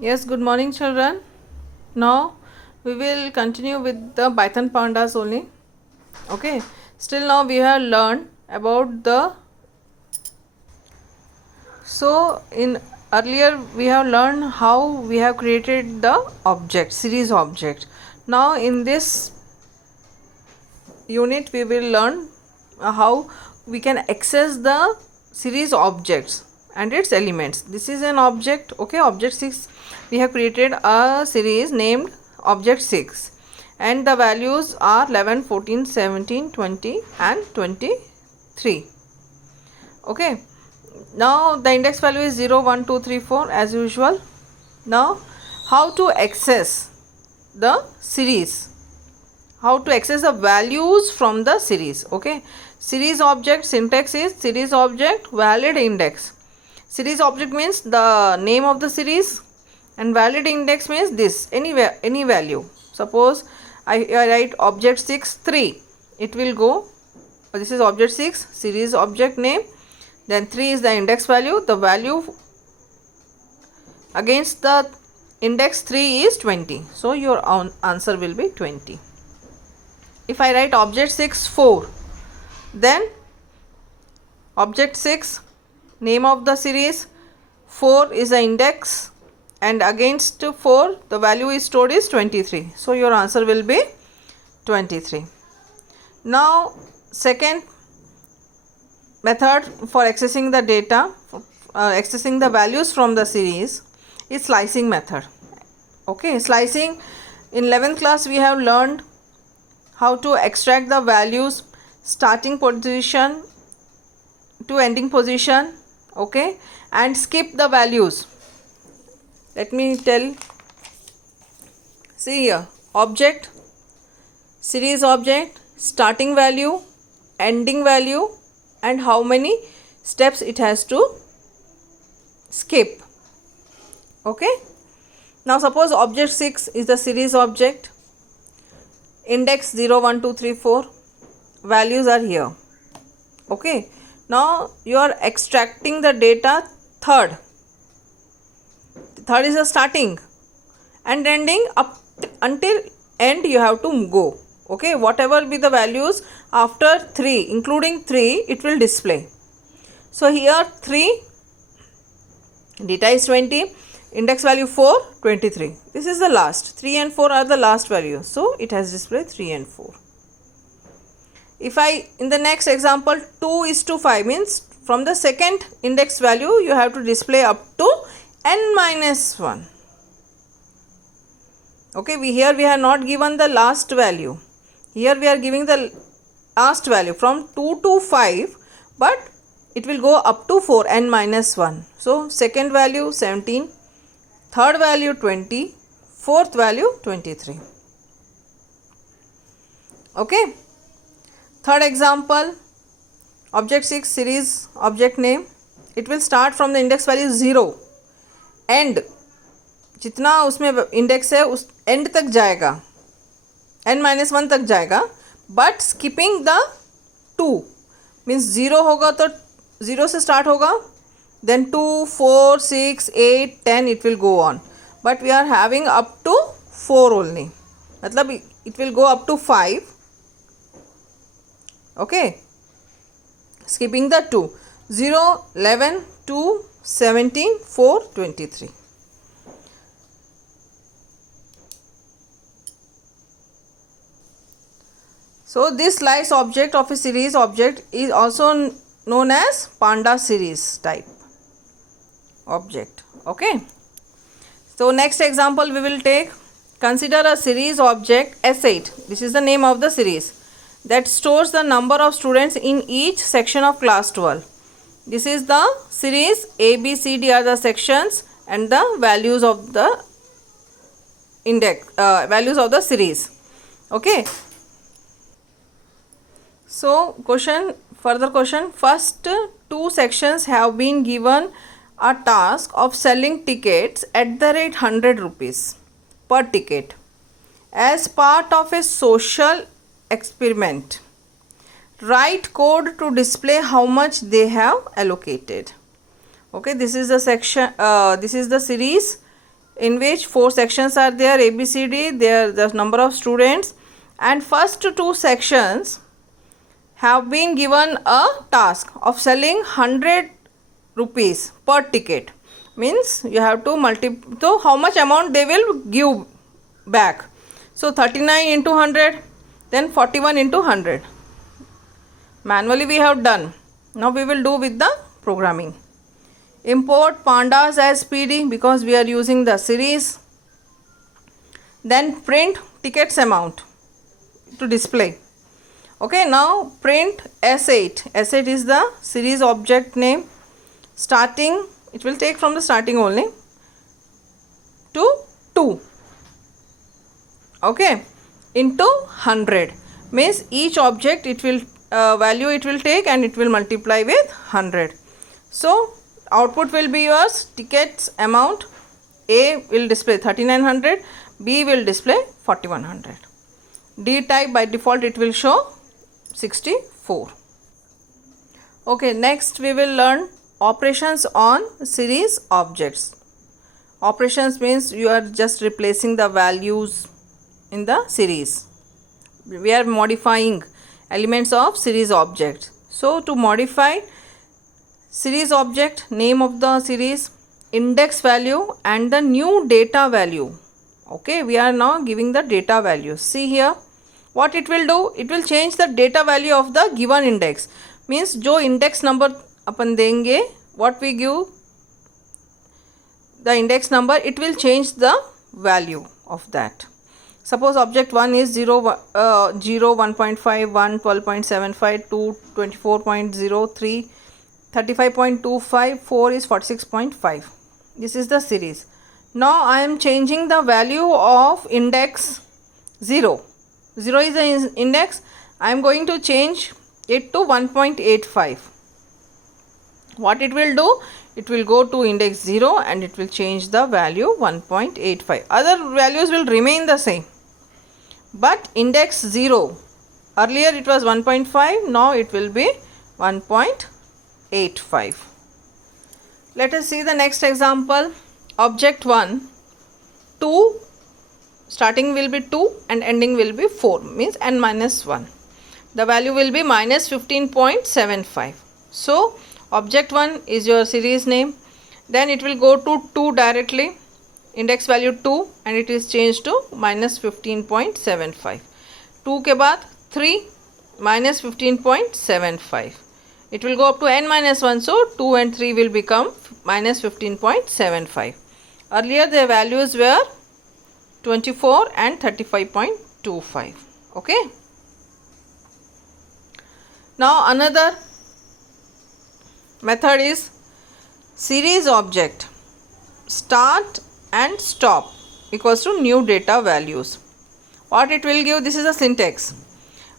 Yes, good morning, children. Now we will continue with the Python pandas only. Okay, still now we have learned about the. So, in earlier we have learned how we have created the object, series object. Now, in this unit, we will learn how we can access the series objects and its elements. This is an object. Okay, object 6. We have created a series named object 6 and the values are 11, 14, 17, 20 and 23. Okay, now the index value is 0, 1, 2, 3, 4 as usual. Now how to access the series, how to access the values from the series. Okay, series object syntax is series object valid index. Series object means the name of the series and valid index means this any value. Suppose I write object 6 3, it will go, this is object 6 series object name, then 3 is the index value, the value against the index 3 is 20, so your answer will be 20. If I write object 6 4, then object 6 name of the series, 4 is the index and against 4 the value is stored is 23, so your answer will be 23. Now second method for accessing the data, accessing the values from the series is slicing method. Okay, slicing, in 11th class we have learned how to extract the values starting position to ending position. Okay, and skip the values. Let me tell, see here, object, series object, starting value, ending value and how many steps it has to skip. Okay, now suppose object 6 is the series object, index 0, 1, 2, 3, 4, values are here. Okay, now you are extracting the data third is the starting and ending, up until end you have to go. Okay, whatever be the values after 3 including 3 it will display. So here 3 data is 20, index value 4 23, this is the last, 3 and 4 are the last values, so it has displayed 3 and 4. If I, in the next example, 2 is to 5 means from the second index value you have to display up to n minus 1. Okay, here we have not given the last value, here we are giving the last value from 2 to 5, but it will go up to 4 n minus 1. So second value 17, third value 20, fourth value 23. Okay, third example, object 6 series object name, it will start from the index value 0 and जितना उसमें index है उस and तक जाएगा, n-1 तक जाएगा, but skipping the 2 means 0 होगा तो 0 से स्टार्ट होगा, then 2 4 6 8 10 it will go on, but we are having up to 4 only, मतलब it will go up to 5. Okay, skipping the 2 0 11 2 17 4 23. So this slice object of a series object is also known as panda series type object. Okay, so next example we will take, consider a series object S8, this is the name of the series, that stores the number of students in each section of class 12. This is the series, A, B, C, D are the sections and the values of the index, values of the series. Okay. So question, further question, first 2 sections have been given a task of selling tickets at the rate 100 rupees per ticket as part of a social experiment. Write code to display how much they have allocated. Okay, this is the section, this is the series in which 4 sections are there, A, B, C, D. There the number of students, and first 2 sections have been given a task of selling 100 rupees per ticket. Means you have to multiply, so how much amount they will give back. So 39 into 100, then 41 into 100. Manually we have done. Now we will do with the programming. Import pandas as PD because we are using the series. Then print tickets amount to display. Okay, now print S8. S8 is the series object name. Starting, it will take from the starting only to 2. Okay, into 100 means each object it will value it will take and it will multiply with 100. So output will be yours. Tickets amount, A will display 3900, B will display 4100. D type by default it will show 64. Okay, next we will learn operations on series objects. Operations means you are just replacing the values in the series. We are modifying elements of series object. So to modify series object, name of the series, index value and the new data value. Okay, we are now giving the data value. See here what it will do, it will change the data value of the given index. Means जो index number अपन देंगे, what we give the index number, it will change the value of that. Suppose object 1 is 0, 1.5, 1, 12.75, 2, 24.03, 35.25, 4 is 46.5. This is the series. Now I am changing the value of index 0. 0 is the index. I am going to change it to 1.85. What it will do? It will go to index 0 and it will change the value 1.85. Other values will remain the same. But index 0, earlier it was 1.5, now it will be 1.85. Let us see the next example. Object 1, 2, starting will be 2 and ending will be 4, means n minus 1. The value will be minus 15.75. So object 1 is your series name. Then it will go to 2 directly. Index value 2 and it is changed to minus 15.75. 2 के बाद 3 minus 15.75. It will go up to n minus 1, so 2 and 3 will become minus 15.75. Earlier the values were 24 and 35.25. Okay. Now another method is series object start and stop equals to new data values. What it will give, this is a syntax.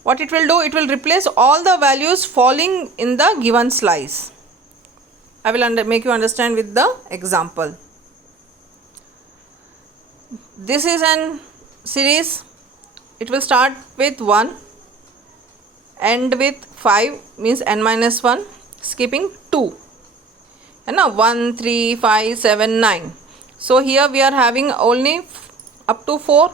What it will do, it will replace all the values falling in the given slice. I will make you understand with the example. This is an series. It will start with 1, end with 5, means n minus 1, skipping 2. And now 1, 3, 5, 7, 9. So here we are having only up to 4,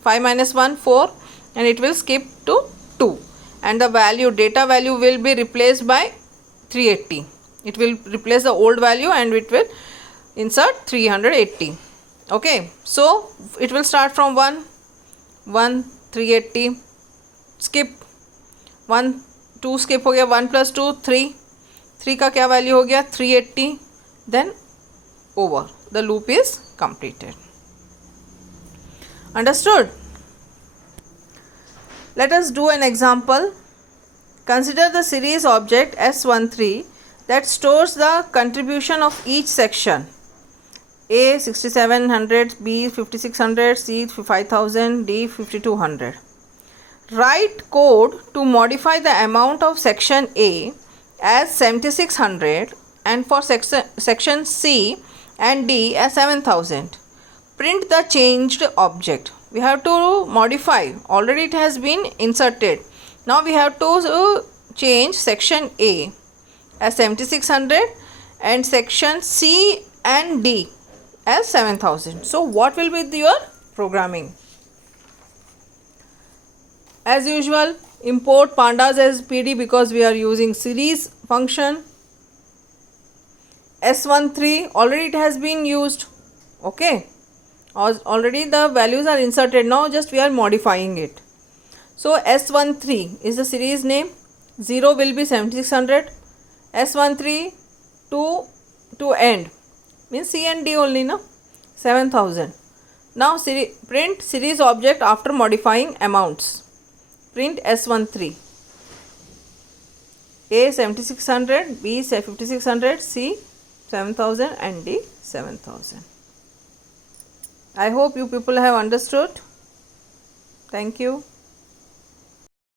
5 minus 1, 4, and it will skip to 2. And the value, data value will be replaced by 380. It will replace the old value and it will insert 380. Okay, so it will start from 1, 380, skip 1, 2 skip हो गया, 1 plus 2, 3, 3 का क्या value हो गया, 380, then over. The loop is completed. Understood? Let us do an example. Consider the series object S13 that stores the contribution of each section. A 6700, B 5600, C 5000, D 5200. Write code to modify the amount of section A as 7600 and for section C and D as 7000. Print the changed object. We have to modify. Already it has been inserted. Now we have to change section A as 7600 and section C and D as 7000. So what will be your programming? As usual, import pandas as PD because we are using series function. S13 already it has been used. Okay, already the values are inserted. Now just we are modifying it. So S13 is the series name. 0 will be 7600. S13 to end means C and D only, na, 7000. Now print series object after modifying amounts. Print S13. A 7600, B 5600, C 7000 and D 7000. I hope you people have understood. Thank you.